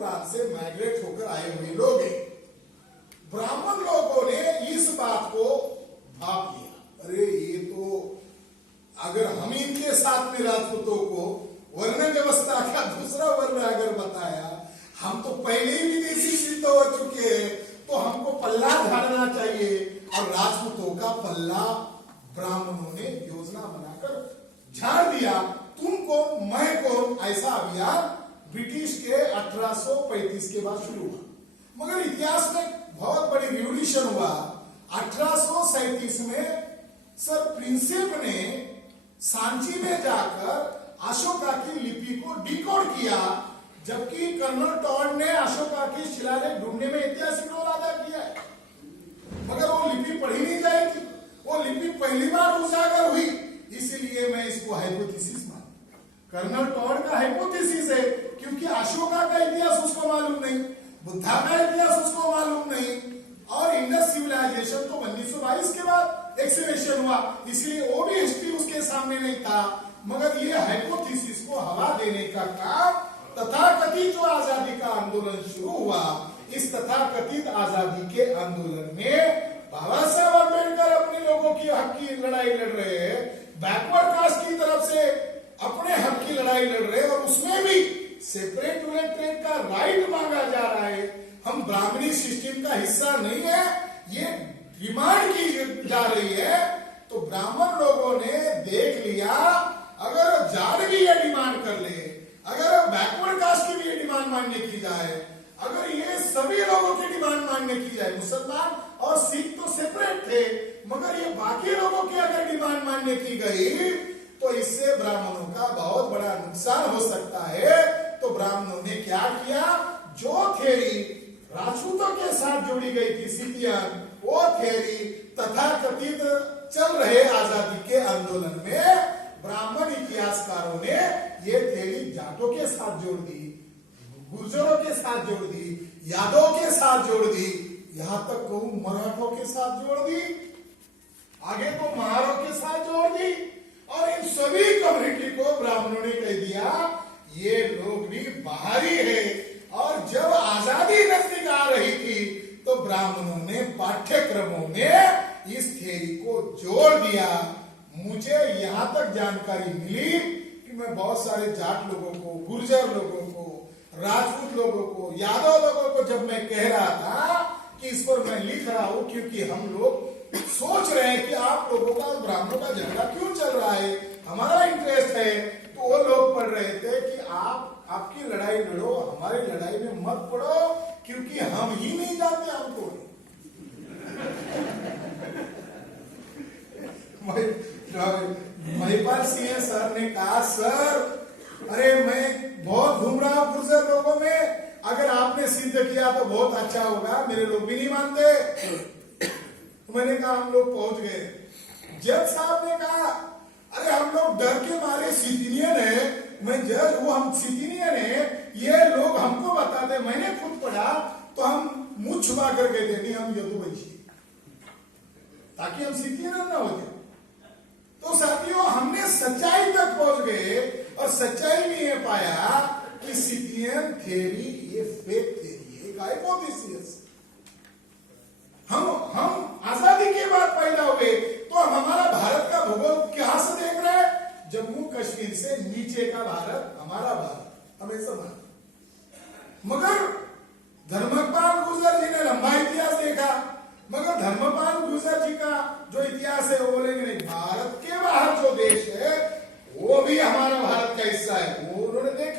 प्रांत से माइग्रेट होकर आए हुए लोग हैं। ब्राह्मण लोगों ने इस बात को भाप लिया, अरे ये तो अगर हम इनके साथ में राजपूतों को वर्ण व्यवस्था का दूसरा वर्ण अगर बताया, हम तो पहले ही विदेशी सिद्ध हो चुके हैं, तो हमको पल्ला झाड़ना चाहिए। और राजपूतों का पल्ला ब्राह्मणों ने योजना बनाकर झाड़ दिया। तुम कौन मैं कौन, ऐसा अभियान ब्रिटिश के 1835 के बाद शुरू हुआ। मगर इतिहास में बहुत बड़ी रिवोल्यूशन हुआ। 1837 में सर प्रिंसेप ने सांची में जाकर अशोका की लिपि को डिकोड किया, जबकि कर्नल टॉड ने अशोका की शिलालेख ढूंढने में ऐतिहासिक रोल अदा किया है। मगर वो लिपि पढ़ी नहीं जाएगी, वो लिपि पहली बार उजागर हुई, इसीलिए मैं इसको हाइपोथेसिस मानता हूं। कर्नल टॉड का हाइपोथेसिस है, क्योंकि अशोका का इतिहास उसको मालूम नहीं, बुद्धा का इतिहास उसको मालूम नहीं, और इंडस सिविलाइजेशन तो 1922 के बाद एक्सकवेशन हुआ, इसलिए वो भी हिस्ट्री उसके सामने नहीं था। मगर ये हाइपोथेसिस को हवा देने का काम तथाकथित जो आजादी का आंदोलन शुरू हुआ, इस तथाकथित आजादी के आंदोलन में बाबा साहब अम्बेडकर अपने लोगों की हक की लड़ाई लड़ रहे हैं, बैकवर्ड कास्ट की तरफ से अपने हक की लड़ाई लड़ रहे हैं, और उसमें भी सेपरेट इलेक्टोरेट का राइट मांगा जा रहा है। हम ब्राह्मणी सिस्टम का हिस्सा नहीं है, ये डिमांड की जा रही है। तो ब्राह्मण लोगों ने देख लिया, अगर जाट भी ये डिमांड कर ले, अगर बैकवर्ड कास्ट की भी ये डिमांड मान्य की जाए, अगर ये सभी लोगों की डिमांड मान्य की जाए, मुसलमान और सिख तो सेपरेट थे, मगर ये बाकी लोगों की अगर डिमांड मान्य की गई, तो इससे ब्राह्मणों का बहुत बड़ा नुकसान हो सकता है। तो ब्राह्मणों ने क्या किया, जो थ्योरी राजपूतों के साथ जोड़ी गई थी सिखियन, वो थ्योरी तथाकथित चल रहे आजादी के आंदोलन में ब्राह्मण इतिहासकारों ने ये थ्योरी जाटों के साथ जोड़ दी, गुर्जरों के साथ जोड़ दी, यादव के साथ जोड़ दी, यहां तक कहूं मराठों के साथ जोड़ दी, आगे तो महारों के साथ जोड़ दी, और इन सभी कम्युनिटी को ब्राह्मणों ने कह दिया ये लोग भी बाहरी है। और जब आजादी नजदीक आ रही थी, तो ब्राह्मणों ने पाठ्यक्रमों में इस थ्योरी को जोड़ दिया। मुझे यहां तक जानकारी मिली कि मैं बहुत सारे जाट लोगों को, गुर्जर लोगों को, राजपूत लोगों को, यादव लोगों को जब मैं कह रहा था कि इस पर मैं लिख रहा हूं, क्योंकि हम लोग सोच रहे हैं कि आप लोगों का और ब्राह्मणों का झगड़ा क्यों चल रहा है, हमारा इंटरेस्ट है, तो वो लोग पढ़ रहे थे कि आपकी लड़ाई लड़ो, हमारी लड़ाई में मत पड़ो, क्योंकि हम ही नहीं जानते हमको। महिपाल सिंह सर ने कहा, सर अरे मैं बहुत घूम रहा हूं गुर्जर लोगों में, अगर आपने सिद्ध किया तो बहुत अच्छा होगा, मेरे लोग भी नहीं मानते। तो मैंने कहा हम लोग पहुंच गए। जज साहब ने कहा अरे हम लोग डर के मारे सिथिनियन है, मैं जज वो हम सिथिनियन है, ये लोग हमको बताते, मैंने खुद पढ़ा, तो हम मुंह छुपा कर कहते नहीं हम यदुवंशी, ताकि हम सिथिनियन ना हो जाए। तो साथियों हमने सच्चाई तक पहुंच गए, और सच्चाई में ये पाया कि सिथियन थ्योरी ये फेक थ्योरी है, एक हाइपोथेसिस। हम आजादी के बाद पैदा हुए, तो हम हमारा भारत का भूगोल कहां से देख रहे हैं, जम्मू कश्मीर से नीचे का भारत हमारा भारत, हमें समझ। मगर धर्मपाल गुर्जर जी ने लंबा इतिहास देखा, मगर धर्मपाल गुर्जर जी का जो इतिहास है वो बोलेंगे नहीं, भारत के बाहर जो देश है वो भी हमारा भारत का हिस्सा है। वो उन्होंने देख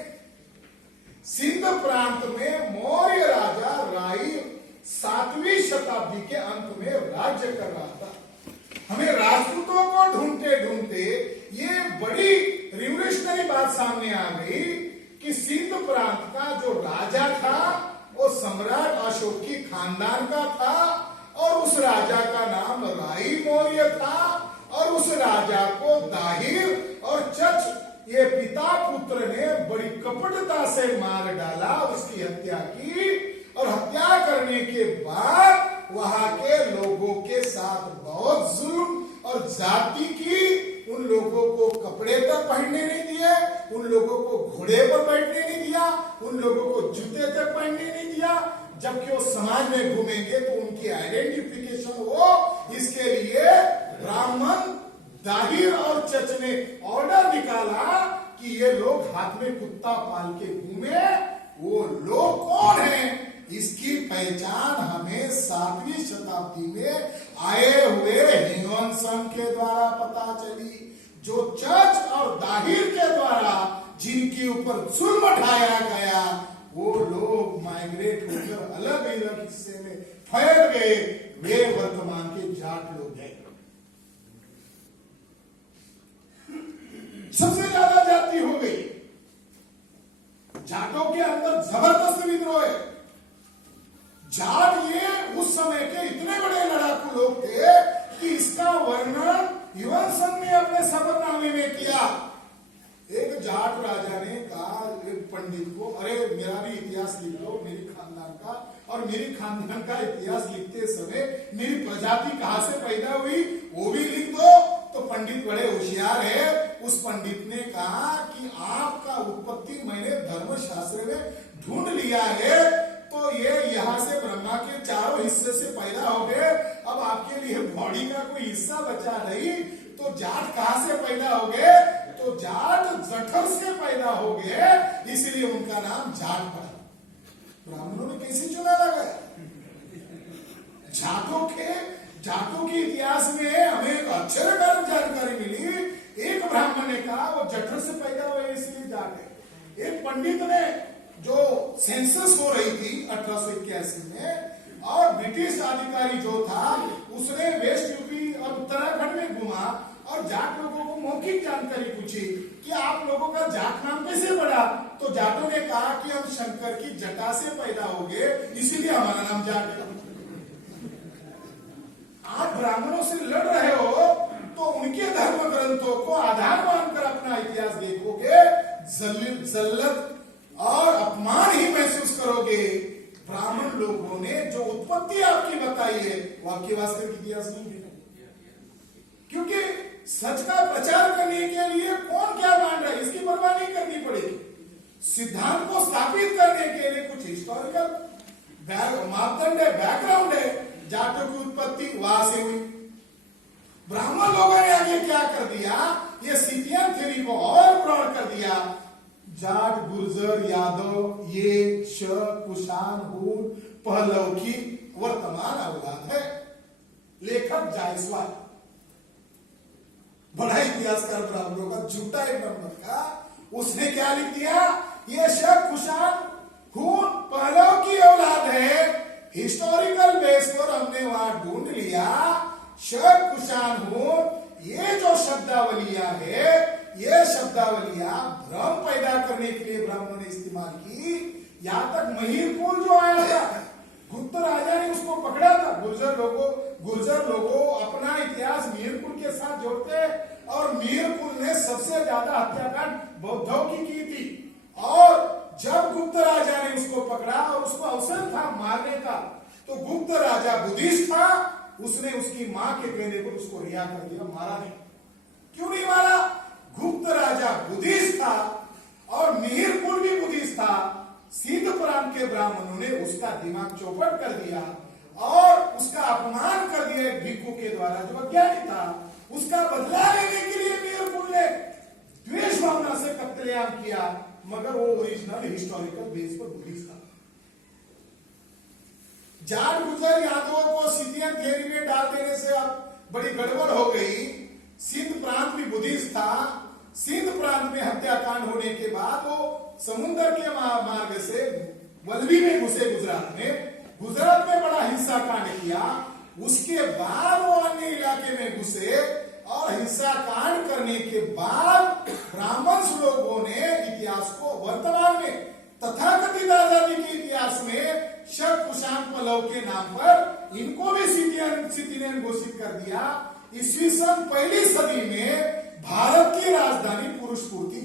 सिंध प्रांत में मौर्य राजा राई 7वीं शताब्दी के अंत में राज्य कर रहा था। हमें राजपूतों को ढूंढते ढूंढते ये बड़ी रिवोल्यूशनरी बात सामने आ गई कि सिंध प्रांत का जो राजा था वो सम्राट अशोक की खानदान का था, और उस राजा का नाम राई मौर्य था, और उस राजा को दाहिर और चच ये पिता पुत्र ने बड़ी कपटता से मार डाला, उसकी हत्या की, और हत्या करने के बाद वहां के लोगों के साथ बहुत जुल्म और जाति की। उन लोगों को कपड़े तक पहनने नहीं दिए, उन लोगों को घोड़े पर बैठने नहीं दिया, उन लोगों को जूते तक पहनने नहीं दिया। जबकि वो समाज में घूमेंगे तो उनकी आइडेंटिफिकेशन हो, इसके लिए ब्राह्मण दाहिर और चच ने ऑर्डर निकाला कि ये लोग हाथ में कुत्ता पाल के घूमे। वो लोग कौन हैं? इसकी पहचान हमें 7वीं शताब्दी में आए हुए ह्यूएनसन के द्वारा पता चली, जो चर्च और दाहिर के द्वारा जिनके ऊपर जुल्म ढाया गया, वो लोग माइग्रेट होकर अलग अलग हिस्से में फैल गए। वे वर्तमान के जाट लोग हैं। सबसे ज्यादा जाति हो गई। जाटों के अंदर जबरदस्त विद्रोह है। जाट ये उस समय के इतने बड़े लड़ाकू लोग थे कि इसका वर्णन ह्यूएनसन ने अपने सफरनामे में किया। एक जाट राजा ने कहा एक पंडित को, अरे मेरा भी इतिहास लिख लो मेरी खानदान का, और मेरी खानदान का इतिहास लिखते समय मेरी प्रजाति कहां से पैदा हुई वो भी लिख दो। तो पंडित बड़े होशियार है। उस पंडित ने कहा कि आपका उत्पत्ति मैंने धर्मशास्त्र में ढूंढ लिया है, तो ये यहाँ से ब्रह्मा के चारों हिस्से से पैदा हो गए। अब आपके लिए बॉडी का कोई हिस्सा बचा नहीं, तो जाट कहां से पैदा हो गए? तो जाट जठर से पैदा हो गए, इसलिए उनका नाम जाट पड़ा। ब्राह्मणों ने कैसे चुना लगाया? जाटों के इतिहास में हमें एक आश्चर्यकारक जानकारी मिली। एक ब्राह्मण ने कहा वो जठर से पैदा हुए इसलिए जाट है। एक पंडित ने, जो सेंसस हो रही थी 1881 में, और ब्रिटिश अधिकारी जो था उसने वेस्ट यूपी और उत्तराखंड में घुमा और जाट लोगों को मौखिक जानकारी पूछी कि आप लोगों का जाट नाम कैसे पड़ा? तो जाटों ने कहा कि हम शंकर की जटा से पैदा हो गए, इसीलिए हमारा नाम जाट है। आप ब्राह्मणों से लड़ रहे हो तो उनके धर्म ग्रंथों को आधार मानकर अपना इतिहास देखोगे, जल्लत और अपमान ही महसूस करोगे। ब्राह्मण लोगों ने जो उत्पत्ति आपकी बताई है वो आपके वास्तविक इतिहास नहीं है। क्योंकि सच का प्रचार करने के लिए कौन क्या मान रहा है इसकी परवाह नहीं करनी पड़ेगी। सिद्धांत को स्थापित करने के लिए कुछ हिस्टोरिकल मापदंड है, बैकग्राउंड है। जाटों की उत्पत्ति वहां से हुई। ब्राह्मण लोगों ने आगे क्या कर दिया? ये सिथियन थ्योरी को और ब्रॉड कर दिया। जाट, गुर्जर, यादव ये श, कुषाण, हूण, पहलव की वर्तमान औलाद है। लेखक जायसवाल, बड़ा इतिहासकार ब्राह्मणों का, झूठा एक नंबर का, उसने क्या लिख दिया? ये श, कुषाण, हूण, पहलव की औलाद है। हिस्टोरिकल बेस पर हमने वहां ढूंढ लिया शक, कुषाण, हूण, ये जो शब्दावलियां है, ये शब्दावलियां भ्रम पैदा करने के लिए ब्राह्मणों ने इस्तेमाल की। यहां तक महीरकुल जो आया था, गुप्त राजा ने उसको पकड़ा था। गुर्जर लोगों अपना इतिहास मीरकुल के साथ जोड़ते, और मीरकुल ने सबसे ज्यादा हत्याकांड बौद्धों की थी। और जब गुप्त राजा ने उसको पकड़ा और उसको अवसर था मारने का, तो गुप्त राजा बुद्धिस्ट था, उसने उसकी मां के कहने पर उसको रिहा कर दिया, मारा नहीं। क्यों नहीं मारा? गुप्त राजा बुद्धिस्ट था और मीरकुल भी बुद्धिस्ट था। सिद्ध प्रांत के ब्राह्मणों ने उसका दिमाग चौपट कर दिया और उसका अपमान कर दिया एक भिक्षु के द्वारा जो अज्ञानी था। उसका बदला लेने के लिए मीरकुल ने द्वेष भावना से कत्लेआम किया, मगर वो ओरिजिनल हिस्टोरिकल बेस पर बुद्धिस्ट था। जाट, गुर्जर, यादवों को सिथियन थ्योरी में डाल देने से अब बड़ी गड़बड़ हो गई। सिंध प्रांत भी बुद्धिस्ट था। सिंध प्रांत में हत्याकांड होने के बाद वो समुद्र के मार्ग से वल्लभी में घुसे, गुजरात में बड़ा हिंसा कांड किया। उसके बाद वो अन्य इलाके में घुसे और हिंसा कांड करने के बाद ब्राह्मण लोगों ने इतिहास को वर्तमान में तथाकथित आजादी के इतिहास में शक, कुषाण, पल्लव के नाम पर इनको भी सिथियन घोषित कर दिया। ईस्वी सन 1वीं सदी में भारत की राजधानी पुरुषपुर थी।